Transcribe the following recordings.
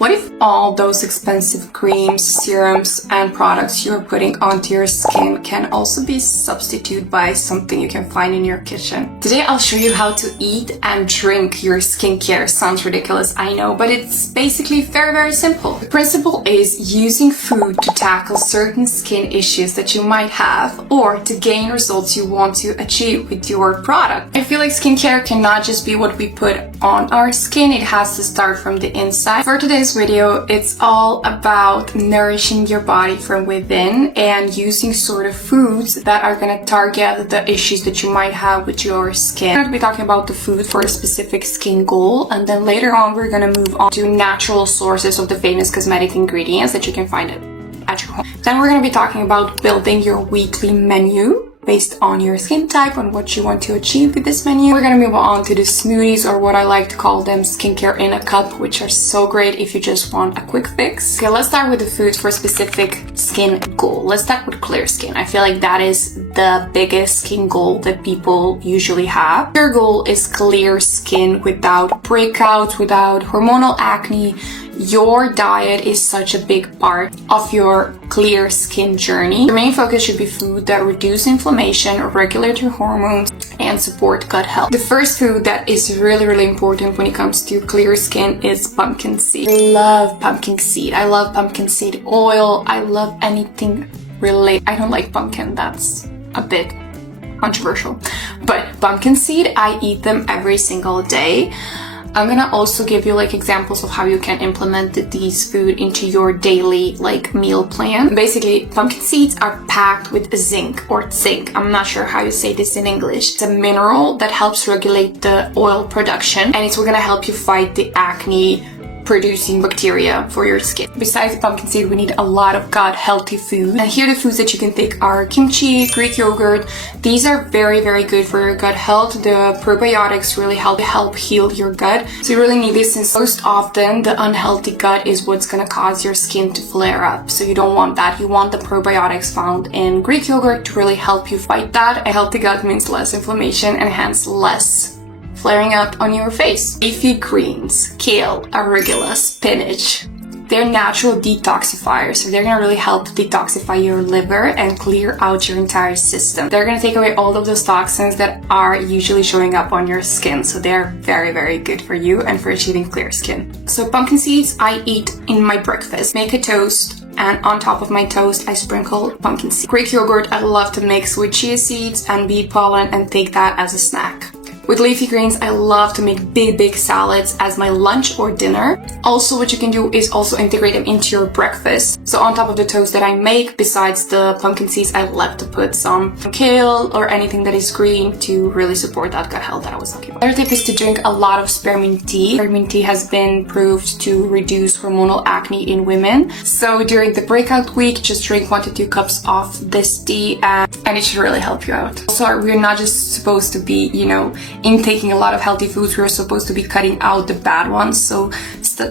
What if all those expensive creams, serums, and products you're putting onto your skin can also be substituted by something you can find in your kitchen? Today I'll show you how to eat and drink your skincare. Sounds ridiculous, I know, but it's basically very simple. The principle is using food to tackle certain skin issues that you might have or to gain results you want to achieve with your product. I feel like skincare cannot just be what we put on our skin, it has to start from the inside. For today's video, it's all about nourishing your body from within and using sort of foods that are going to target the issues that you might have with your skin. I'm going to be talking about the food for a specific skin goal, and then later on we're going to move on to natural sources of the famous cosmetic ingredients that you can find at your home. Then we're going to be talking about building your weekly menu based on your skin type, on what you want to achieve with this menu. We're gonna move on to the smoothies, or what I like to call them, skincare in a cup, which are so great if you just want a quick fix. Okay, let's start with the foods for a specific skin goal. Let's start with clear skin. I feel like that is the biggest skin goal that people usually have. Your goal is clear skin without breakouts, without hormonal acne. Your diet is such a big part of your clear skin journey. Your main focus should be food that reduce inflammation, regulate your hormones, and support gut health. The first food that is really important when it comes to clear skin is pumpkin seed. I love pumpkin seed. I love pumpkin seed oil. I love anything related. I don't like pumpkin. That's a bit controversial. But pumpkin seed, I eat them every single day. I'm gonna also give you examples of how you can implement these food into your daily meal plan. Basically, pumpkin seeds are packed with zinc or zinc. I'm not sure how you say this in English. It's a mineral that helps regulate the oil production, and it's gonna help you fight the acne producing bacteria for your skin. Besides the pumpkin seed, we need a lot of gut healthy food. And here the foods that you can take are kimchi, Greek yogurt. These are very good for your gut health. The probiotics really help heal your gut. So you really need this, since most often the unhealthy gut is what's gonna cause your skin to flare up. So you don't want that. You want the probiotics found in Greek yogurt to really help you fight that. A healthy gut means less inflammation and hence less flaring up on your face. Leafy greens, kale, arugula, spinach, they're natural detoxifiers, so they're gonna really help detoxify your liver and clear out your entire system. They're gonna take away all of those toxins that are usually showing up on your skin, so they're very good for you and for achieving clear skin. So pumpkin seeds I eat in my breakfast. Make a toast, and on top of my toast I sprinkle pumpkin seeds. Greek yogurt I love to mix with chia seeds and bee pollen and take that as a snack. With leafy greens, I love to make big salads as my lunch or dinner. Also, what you can do is also integrate them into your breakfast. So on top of the toast that I make, besides the pumpkin seeds, I love to put some kale or anything that is green to really support that gut health that I was talking about. Another tip is to drink a lot of spearmint tea. Spearmint tea has been proved to reduce hormonal acne in women. So during the breakout week, just drink 1 to 2 cups of this tea and it should really help you out. Also, we're not just supposed to be, intaking a lot of healthy foods, we're supposed to be cutting out the bad ones. So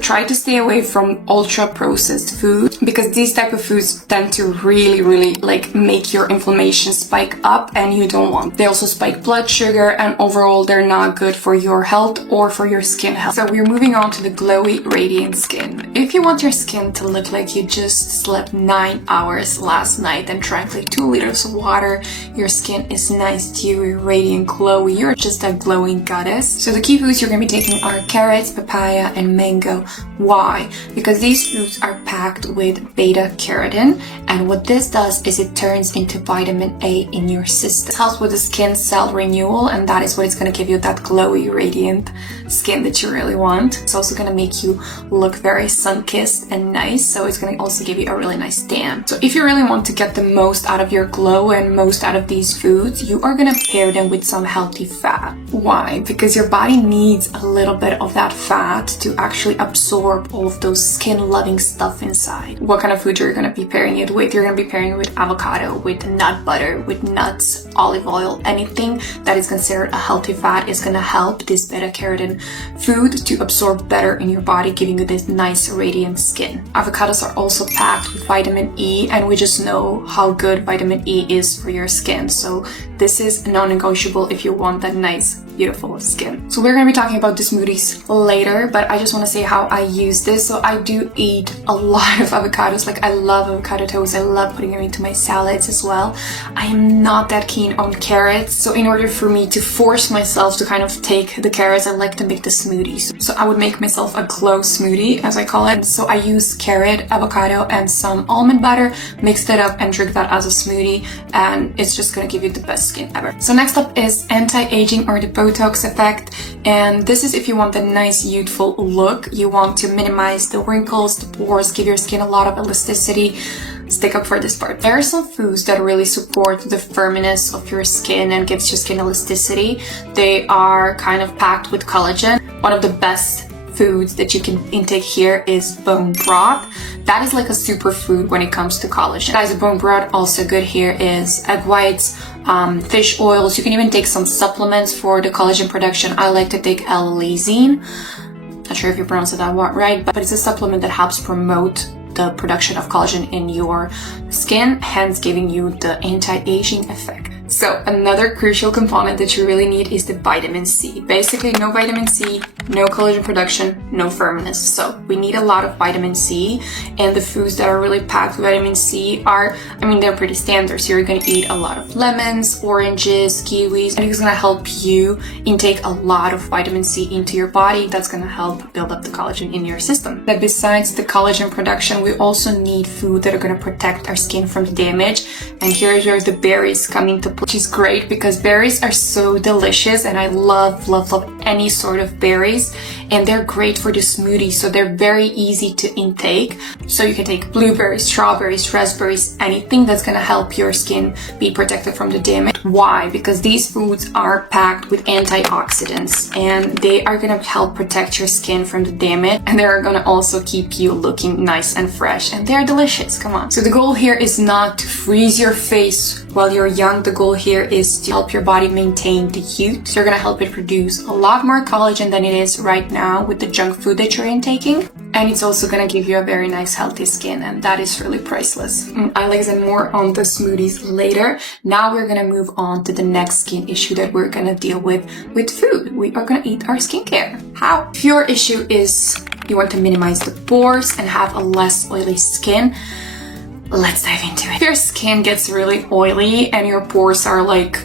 try to stay away from ultra processed food, because these type of foods tend to really make your inflammation spike up, and you don't want. They also spike blood sugar, and overall they're not good for your health or for your skin health. So we're moving on to the glowy, radiant skin. If you want your skin to look like you just slept 9 hours last night and drank 2 liters of water, your skin is nice, dewy, radiant, glowy, you're just a glowing goddess. So the key foods you're going to be taking are carrots, papaya, and mango. Why? Because these foods are packed with beta carotene, and what this does is it turns into vitamin A in your system. It helps with the skin cell renewal, and that is what it's going to give you that glowy, radiant skin that you really want. It's also going to make you look very sun-kissed and nice, so it's going to also give you a really nice tan. So if you really want to get the most out of your glow and most out of these foods, you are going to pair them with some healthy fat. Why? Because your body needs a little bit of that fat to actually absorb all of those skin-loving stuff inside. What kind of food you're going to be pairing it with? You're going to be pairing it with avocado, with nut butter, with nuts, olive oil. Anything that is considered a healthy fat is going to help this beta-carotene food to absorb better in your body, giving you this nice radiant skin. Avocados are also packed with vitamin E, and we just know how good vitamin E is for your skin. So this is non-negotiable if you want that nice beautiful skin. So we're gonna be talking about the smoothies later, but I just want to say how I use this. So I do eat a lot of avocados. Like, I love avocado toast. I love putting them into my salads as well. I am not that keen on carrots, so in order for me to force myself to kind of take the carrots, I like to make the smoothies. So I would make myself a glow smoothie, as I call it. So I use carrot, avocado, and some almond butter, mix it up and drink that as a smoothie, and it's just gonna give you the best skin ever. So next up is anti-aging or the botox effect, and this is if you want the nice youthful look, you want to minimize the wrinkles, the pores, give your skin a lot of elasticity. Stick up for this part. There are some foods that really support the firmness of your skin and gives your skin elasticity. They are kind of packed with collagen. One of the best foods that you can intake here is bone broth. That is like a superfood when it comes to collagen. Guys, bone broth also good here is egg whites, fish oils. You can even take some supplements for the collagen production. I like to take L-lysine. Not sure if you pronounced that right, but it's a supplement that helps promote the production of collagen in your skin, hence giving you the anti-aging effect. So another crucial component that you really need is the vitamin C. Basically, no vitamin C, no collagen production, no firmness. So we need a lot of vitamin C, and the foods that are really packed with vitamin C are, I mean, they're pretty standard. So you're gonna eat a lot of lemons, oranges, kiwis, and it's gonna help you intake a lot of vitamin C into your body. That's gonna help build up the collagen in your system. But besides the collagen production, we also need food that are gonna protect our skin from the damage. And here's where the berries come into play, which is great because berries are so delicious, and I love any sort of berries, and they're great for the smoothie. So they're very easy to intake. So you can take blueberries, strawberries, raspberries, anything that's gonna help your skin be protected from the damage. Why? Because these foods are packed with antioxidants, and they are gonna help protect your skin from the damage, and they're gonna also keep you looking nice and fresh, and they're delicious. Come on. So the goal here is not to freeze your face while you're young. The goal here is to help your body maintain the youth. So you're gonna help it produce a lot more collagen than it is right now with the junk food that you're intaking. And it's also gonna give you a very nice healthy skin, and that is really priceless. I'll explain more on the smoothies later. Now we're gonna move on to the next skin issue that we're gonna deal with food. We are gonna eat our skincare. How? If your issue is you want to minimize the pores and have a less oily skin, let's dive into it. If your skin gets really oily and your pores are like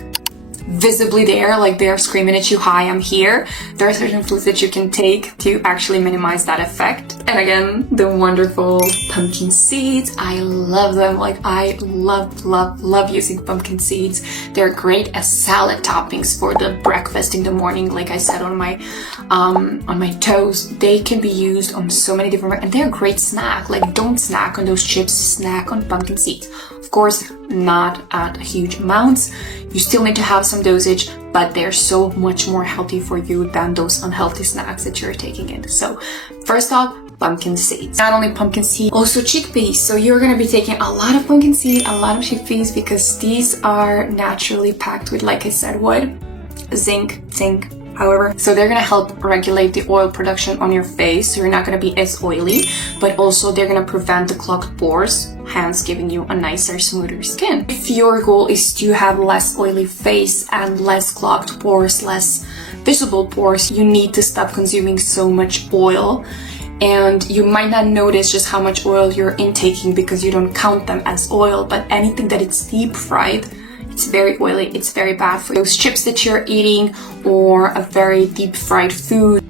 visibly there, like they're screaming at you, hi, I'm here, there are certain foods that you can take to actually minimize that effect. And again, the wonderful pumpkin seeds, I love them. Like, I love using pumpkin seeds. They're great as salad toppings for the breakfast in the morning. Like I said, on my toast, they can be used on so many different, and they're a great snack. Like, don't snack on those chips, snack on pumpkin seeds. Of course, not at huge amounts. You still need to have some dosage, but they're so much more healthy for you than those unhealthy snacks that you're taking in. So first off, pumpkin seeds. Not only pumpkin seed, also chickpeas. So you're gonna be taking a lot of pumpkin seed, a lot of chickpeas, because these are naturally packed with, like I said, what? Zinc, however. So they're gonna help regulate the oil production on your face, so you're not gonna be as oily, but also they're gonna prevent the clogged pores, hence giving you a nicer, smoother skin. If your goal is to have less oily face and less clogged pores, less visible pores, you need to stop consuming so much oil. And you might not notice just how much oil you're intaking because you don't count them as oil, but anything that is deep fried, it's very oily, it's very bad for you. Those chips that you're eating or a very deep fried food,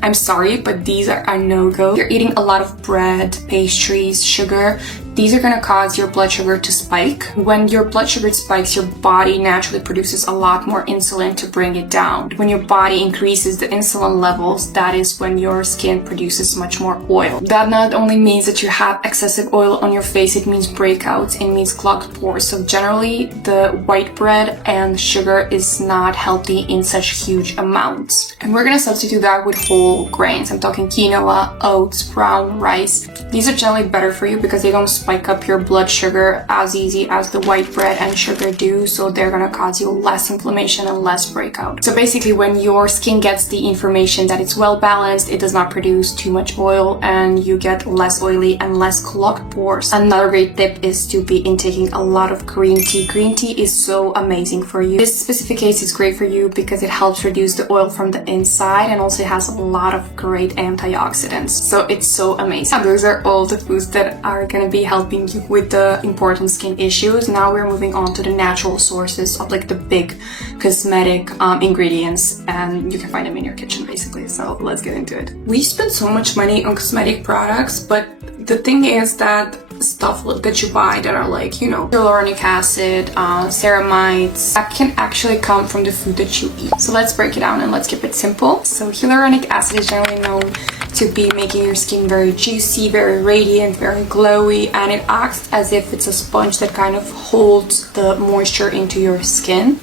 I'm sorry, but these are a no-go. You're eating a lot of bread, pastries, sugar. These are gonna cause your blood sugar to spike. When your blood sugar spikes, your body naturally produces a lot more insulin to bring it down. When your body increases the insulin levels, that is when your skin produces much more oil. That not only means that you have excessive oil on your face, it means breakouts, it means clogged pores. So generally, the white bread and sugar is not healthy in such huge amounts. And we're gonna substitute that with whole grains. I'm talking quinoa, oats, brown rice. These are generally better for you because they don't spike up your blood sugar as easy as the white bread and sugar do, so they're gonna cause you less inflammation and less breakout. So basically when your skin gets the information that it's well balanced, it does not produce too much oil and you get less oily and less clogged pores. Another great tip is to be intaking a lot of green tea. Green tea is so amazing for you. This specific case is great for you because it helps reduce the oil from the inside and also has a lot of great antioxidants. So it's so amazing. And those are all the foods that are gonna be helping you with the important skin issues. Now we're moving on to the natural sources of like the big cosmetic ingredients, and you can find them in your kitchen basically. So let's get into it. We spend so much money on cosmetic products, but the thing is that stuff that you buy that are like, you know, hyaluronic acid, ceramides, that can actually come from the food that you eat. So let's break it down and let's keep it simple. So hyaluronic acid is generally known to be making your skin very juicy, very radiant, very glowy, and it acts as if it's a sponge that kind of holds the moisture into your skin.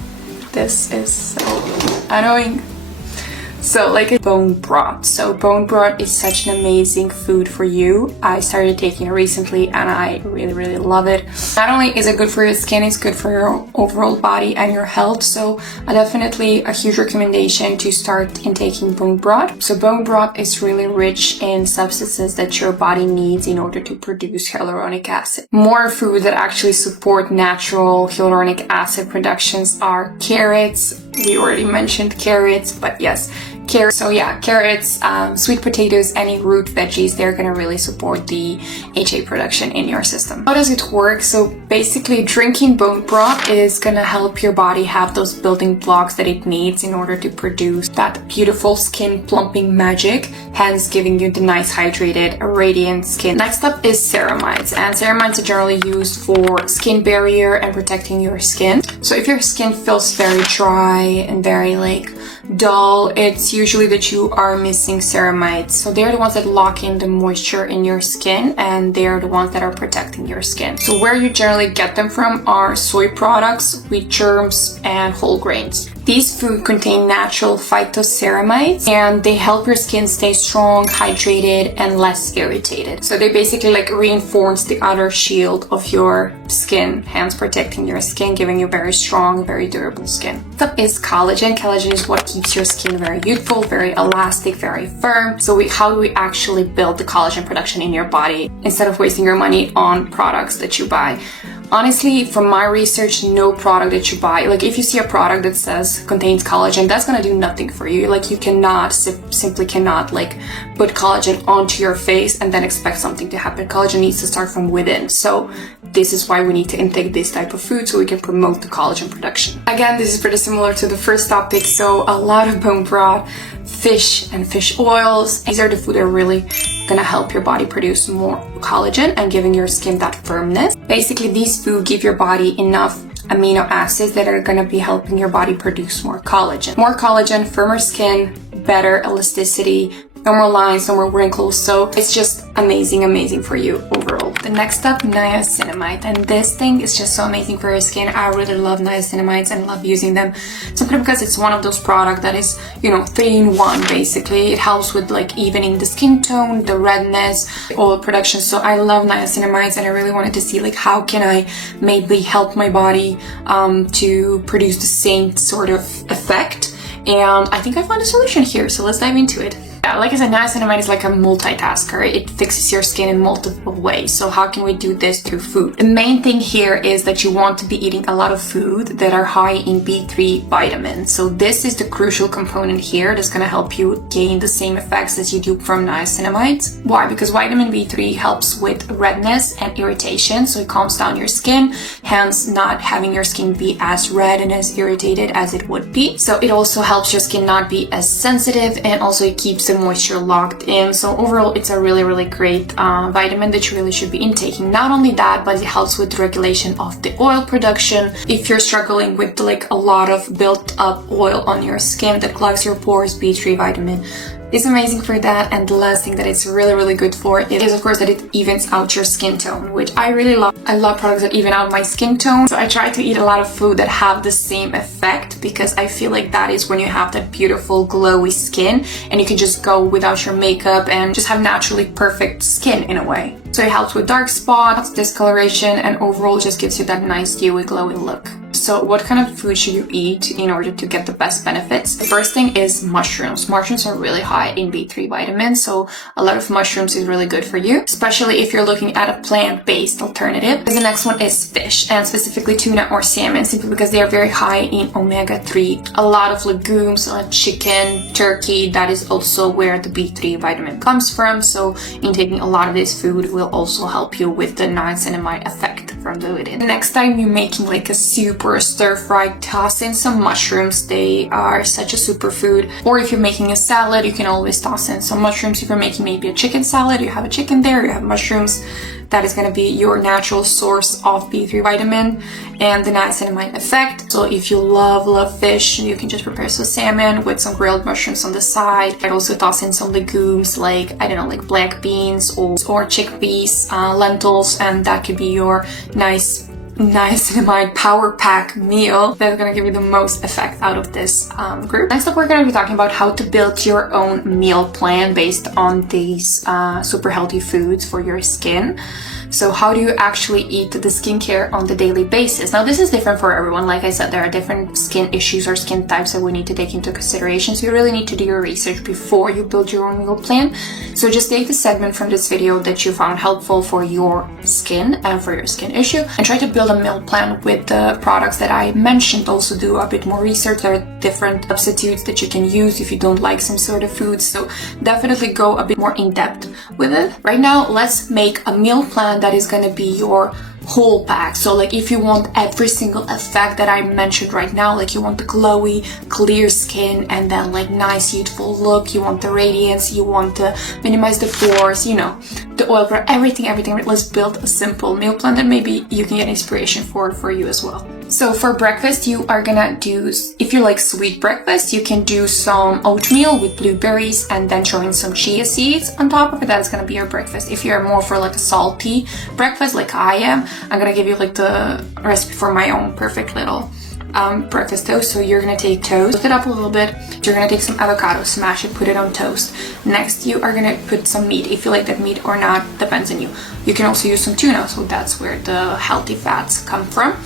This is so annoying. So like a bone broth. So bone broth is such an amazing food for you. I started taking it recently and I really love it. Not only is it good for your skin, it's good for your overall body and your health. So definitely a huge recommendation to start intaking bone broth. So bone broth is really rich in substances that your body needs in order to produce hyaluronic acid. More foods that actually support natural hyaluronic acid productions are carrots. We already mentioned carrots, but yes, carrots. So yeah, carrots, sweet potatoes, any root veggies, they're gonna really support the HA production in your system. How does it work? So basically drinking bone broth is gonna help your body have those building blocks that it needs in order to produce that beautiful skin plumping magic, hence giving you the nice hydrated, radiant skin. Next up is ceramides, and ceramides are generally used for skin barrier and protecting your skin. So if your skin feels very dry and very like dull, it's usually that you are missing ceramides. So they're the ones that lock in the moisture in your skin and they're the ones that are protecting your skin. So where you generally get them from are soy products, wheat germs, and whole grains. These foods contain natural phytoceramides and they help your skin stay strong, hydrated, and less irritated. So they basically like reinforce the outer shield of your skin, hence protecting your skin, giving you very strong, very durable skin. Next up is collagen. Collagen is what keeps your skin very youthful, very elastic, very firm. So how do we actually build the collagen production in your body instead of wasting your money on products that you buy? Honestly, from my research, no product that you buy, like if you see a product that says contains collagen, that's gonna do nothing for you. Like you cannot, simply cannot like put collagen onto your face and then expect something to happen. Collagen needs to start from within. So this is why we need to intake this type of food so we can promote the collagen production. Again, this is pretty similar to the first topic. So a lot of bone broth, fish and fish oils. These are the food that are really gonna help your body produce more collagen and giving your skin that firmness. Basically, these foods give your body enough amino acids that are gonna be helping your body produce more collagen. More collagen, firmer skin, better elasticity, no more lines, no more wrinkles. So it's just amazing for you overall. The next up, niacinamide, and this thing is just so amazing for your skin. I really love niacinamides and love using them simply because it's one of those products that is, you know, 3-in-1 basically. It helps with like evening the skin tone, the redness, oil production. So I love niacinamides and I really wanted to see like how can I maybe help my body to produce the same sort of effect. And I think I found a solution here, so let's dive into it. Yeah, like I said, niacinamide is like a multitasker. It fixes your skin in multiple ways. So how can we do this through food? The main thing here is that you want to be eating a lot of food that are high in B3 vitamins. So this is the crucial component here that's going to help you gain the same effects as you do from niacinamides. Why? Because vitamin B3 helps with redness and irritation. So it calms down your skin, hence not having your skin be as red and as irritated as it would be. So it also helps your skin not be as sensitive, and also it keeps the moisture locked in. So overall, it's a really great vitamin that you really should be intaking. Not only that, but it helps with the regulation of the oil production. If you're struggling with like a lot of built up oil on your skin that clogs your pores, B3 vitamin It's amazing for that, and the last thing that it's really good for is of course that it evens out your skin tone, which I really love. I love products that even out my skin tone, so I try to eat a lot of food that have the same effect, because I feel like that is when you have that beautiful glowy skin and you can just go without your makeup and just have naturally perfect skin in a way. So it helps with dark spots, discoloration, and overall just gives you that nice dewy glowy look. So what kind of food should you eat in order to get the best benefits? The first thing is mushrooms. Mushrooms are really high in B3 vitamins, so a lot of mushrooms is really good for you, especially if you're looking at a plant-based alternative. The next one is fish, and specifically tuna or salmon, simply because they are very high in omega-3. A lot of legumes, chicken, turkey, that is also where the B3 vitamin comes from, so intaking a lot of this food will also help you with the niacinamide effect from the within. The next time you're making like a soup or a stir fry, toss in some mushrooms. They are such a superfood. Or if you're making a salad, you can always toss in some mushrooms. If you're making maybe a chicken salad, you have a chicken there, you have mushrooms. That is going to be your natural source of B3 vitamin and the niacinamide effect. So if you love fish, you can just prepare some salmon with some grilled mushrooms on the side. I'd also toss in some legumes like, I don't know, like black beans or chickpeas, lentils, and that could be your nice niacinamide power pack meal that's gonna give you the most effect out of this group. Next up, we're gonna be talking about how to build your own meal plan based on these super healthy foods for your skin. So how do you actually eat the skincare on the daily basis? Now this is different for everyone. Like I said, there are different skin issues or skin types that we need to take into consideration. So you really need to do your research before you build your own meal plan. So just take the segment from this video that you found helpful for your skin and for your skin issue and try to build a meal plan with the products that I mentioned. Also do a bit more research. There are different substitutes that you can use if you don't like some sort of food. So definitely go a bit more in depth with it. Right now, let's make a meal plan that is going to be your whole pack. So like if you want every single effect that I mentioned right now, like you want the glowy clear skin and then like nice youthful look, you want the radiance, you want to minimize the pores, you know, the oil for everything. Let's build a simple meal plan that maybe you can get inspiration for you as well. So for breakfast, you are gonna do, if you like sweet breakfast, you can do some oatmeal with blueberries and then throw in some chia seeds on top of it. That's gonna be your breakfast. If you're more for like a salty breakfast like I am, I'm gonna give you like the recipe for my own perfect little breakfast toast. So you're gonna take toast it up a little bit. You're gonna take some avocado, smash it, put it on toast. Next, you are gonna put some meat. If you like that meat or not, depends on you. You can also use some tuna, so that's where the healthy fats come from.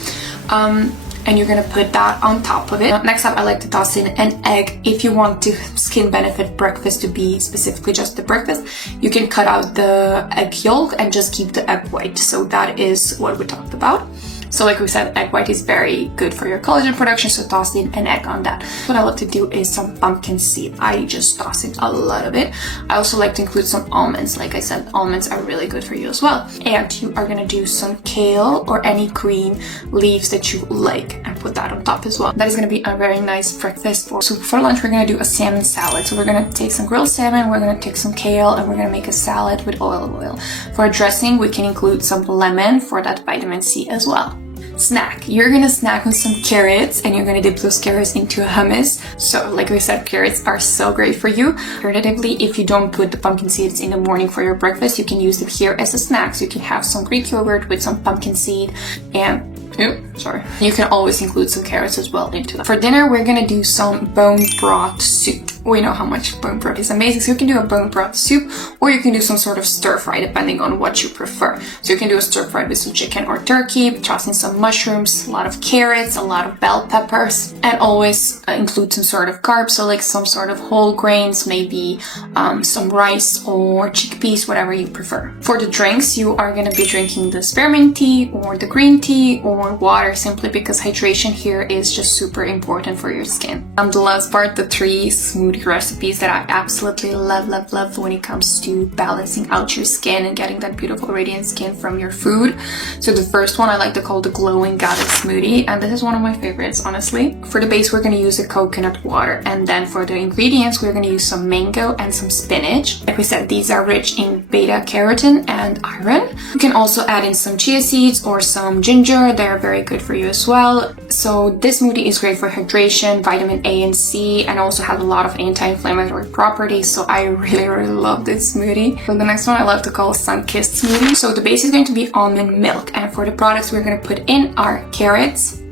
And you're gonna put that on top of it. Next up, I like to toss in an egg. If you want to skin benefit breakfast to be specifically just the breakfast, you can cut out the egg yolk and just keep the egg white. So that is what we talked about. So like we said, egg white is very good for your collagen production, so toss in an egg on that. What I love to do is some pumpkin seed. I just toss in a lot of it. I also like to include some almonds. Like I said, almonds are really good for you as well. And you are gonna do some kale or any green leaves that you like and put that on top as well. That is gonna be a very nice breakfast. So for lunch, we're gonna do a salmon salad. So we're gonna take some grilled salmon, we're gonna take some kale, and we're gonna make a salad with olive oil. For dressing, we can include some lemon for that vitamin C as well. Snack. You're gonna snack on some carrots and you're gonna dip those carrots into a hummus. So like we said, carrots are so great for you. Alternatively, if you don't put the pumpkin seeds in the morning for your breakfast, you can use it here as a snack. So you can have some Greek yogurt with some pumpkin seed and you can always include some carrots as well into that. For dinner, we're gonna do some bone broth soup. We know how much bone broth is amazing, so you can do a bone broth soup, or you can do some sort of stir fry depending on what you prefer. So you can do a stir fry with some chicken or turkey, toss in some mushrooms, a lot of carrots, a lot of bell peppers, and always include some sort of carbs, so like some sort of whole grains, maybe some rice or chickpeas, whatever you prefer. For the drinks, you are gonna be drinking the spearmint tea or the green tea or water, simply because hydration here is just super important for your skin. The last part, the 3 smoothie recipes that I absolutely love when it comes to balancing out your skin and getting that beautiful radiant skin from your food. So the first one I like to call the glowing goddess smoothie, and this is one of my favorites, honestly. For the base, we're going to use the coconut water, and then for the ingredients, we're going to use some mango and some spinach. Like we said, these are rich in beta carotene and iron. You can also add in some chia seeds or some ginger. They're very good for you as well. So this smoothie is great for hydration, vitamin A and C, and also has a lot of anti-inflammatory properties, so I really love this smoothie. So the next one I love to call sun-kissed smoothie. So the base is going to be almond milk, and for the products we're going to put in are carrots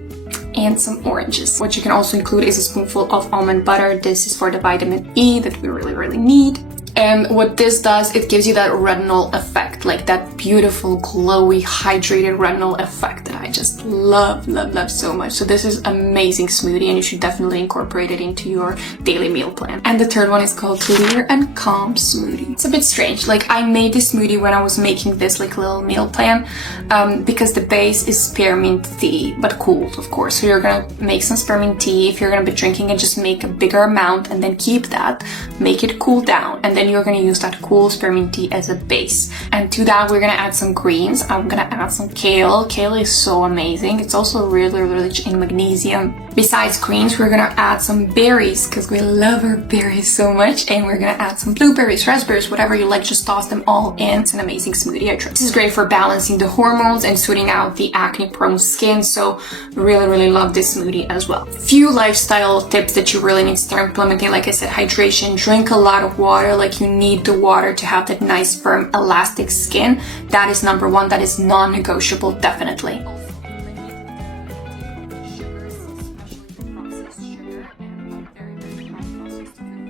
and some oranges. What you can also include is a spoonful of almond butter. This is for the vitamin E that we really need. And what this does, it gives you that retinol effect, like that beautiful, glowy, hydrated retinol effect that I just love so much. So this is amazing smoothie, and you should definitely incorporate it into your daily meal plan. And the third one is called Clear and Calm Smoothie. It's a bit strange. Like, I made this smoothie when I was making this like little meal plan, because the base is spearmint tea, but cooled, of course. So you're gonna make some spearmint tea. If you're gonna be drinking it, just make a bigger amount and then keep that, make it cool down, and then you're going to use that cool spearmint tea as a base. And to that we're going to add some greens. I'm going to add some kale. Kale is so amazing. It's also really rich in magnesium. Besides greens, we're going to add some berries because we love our berries so much, and we're going to add some blueberries, raspberries, whatever you like, just toss them all in. It's an amazing smoothie, I trust. This is great for balancing the hormones and smoothing out the acne prone skin, so really love this smoothie as well. Few lifestyle tips that you really need to start implementing. Like I said, hydration. Drink a lot of water. Like, you need the water to have that nice firm elastic skin. That is number one. That is non-negotiable, definitely.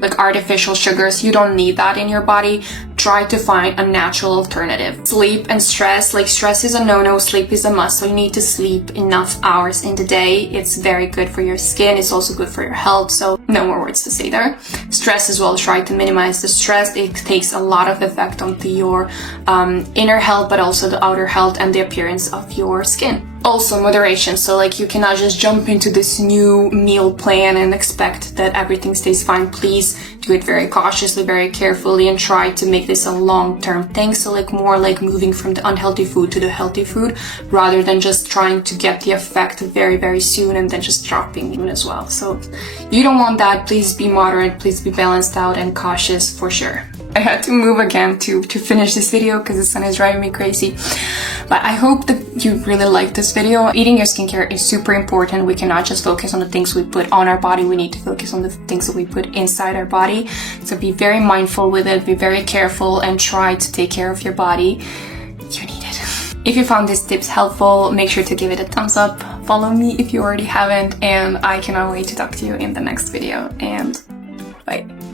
Like artificial sugars, you don't need that in your body. Try to find a natural alternative. Sleep and stress, like stress is a no-no, sleep is a must, so you need to sleep enough hours in the day. It's very good for your skin, it's also good for your health, so no more words to say there. Stress as well, try to minimize the stress. It takes a lot of effect onto your inner health, but also the outer health and the appearance of your skin. Also moderation, so like you cannot just jump into this new meal plan and expect that everything stays fine. Please do it very cautiously, very carefully, and try to make this a long-term thing. So like more like moving from the unhealthy food to the healthy food, rather than just trying to get the effect very soon and then just dropping as well. So you don't want that. Please be moderate, please be balanced out and cautious for sure. I had to move again to finish this video because the sun is driving me crazy. But I hope that you really liked this video. Eating your skincare is super important. We cannot just focus on the things we put on our body. We need to focus on the things that we put inside our body. So be very mindful with it, be very careful, and try to take care of your body. You need it. If you found these tips helpful, make sure to give it a thumbs up. Follow me if you already haven't, and I cannot wait to talk to you in the next video. And bye.